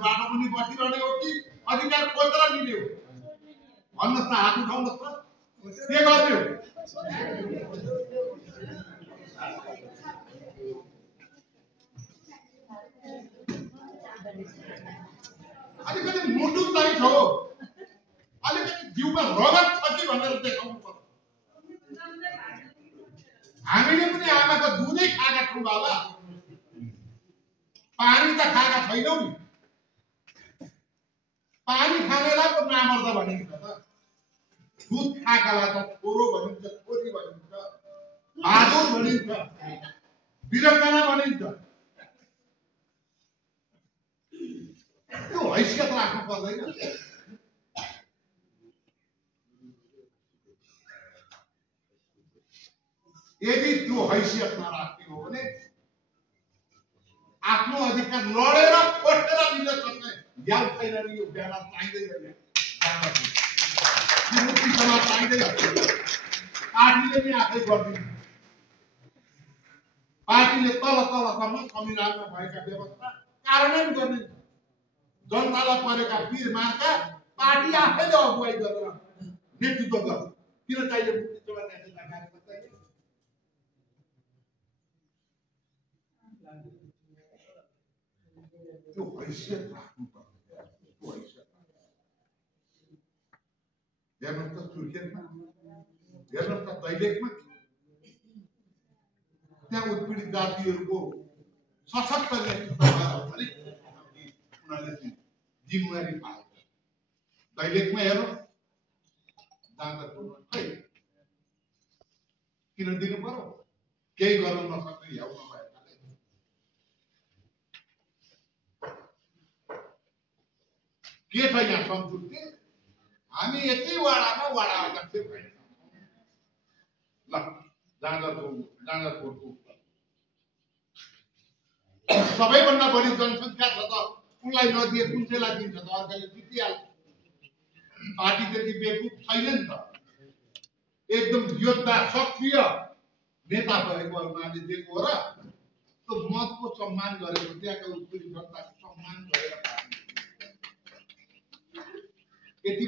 बाटो पनि बसिरहने हो कि अधिकार खोजेर लिने हो भन्नुहोस् न हात उठाउनुहोस् त के गर्ने हो अलिकति मुटु चाहिन्छ हो अलिकति जिउमा रगत छ कि भनेर देखाउनु पर्छ हामीले पनि आमाको दुधै खाएका छौँ बाबा पानी त खाएका छैनौँ नि पानी खानेलाई पो नामर्द भनिन्छ त दुध खाएकालाई त छोरो भनिन्छ छोरी भनिन्छ बहादुर भनिन्छ वीरङ्गना भनिन्छ त्यो हैसियत राख्नु पर्दैन यदि त्यो हैसियत नराख्ने हो भने आफ्नो अधिकार लडेर खोटेर लिन सक्ने ज्ञान छैन नि यो ज्ञान चाहिँदैन मुक्ति समाज चाहिँदैन पार्टीले नि आफै गर्दिन्छ पार्टीले तलसम्म संविधानमा भएका व्यवस्था कार्यान्वयन गर्ने जनतालाई परेका वीर मार्का पार्टी आफैले अगुवाई गरेर नेतृत्व गर्छ किन चाहियो मुक्ति समाज नेतृत्व कार्यक्रम चाहियो त्यो हैसियत राख्नुपर्छ त्यो हैसियत हेर्नुहोस् त सुर्खेतमा हेर्नुहोस् त दैलेखमा त्यहाँ उत्पीडित जातिहरूको सशक्त नेतृत्व भएर अलिक उनीहरूले जिम्मेवारी पाए दैलेखमा हेर्नु जाँदा खै किन दिनु पर्यो केही गर्न नसक्ने ह्याउ नभएकाले के छ यहाँ सन्तुष्टि हामी यति वडामा वडा अध्यक्ष भएका ल जाँगरकोटको सबैभन्दा बढी जनसङ्ख्या छ त उनलाई नदिए कुन चाहिँलाई दिन्छ त अर्काले जितिहाल्छ पार्टी त्यति बेवकुफ छैन नि त एकदम योद्धा सक्रिय नेता भएको हुनाले दिएको हो र त्यो मतको सम्मान गरेको त्यहाँका उत्पीडित जनताको सम्मान गरेर यति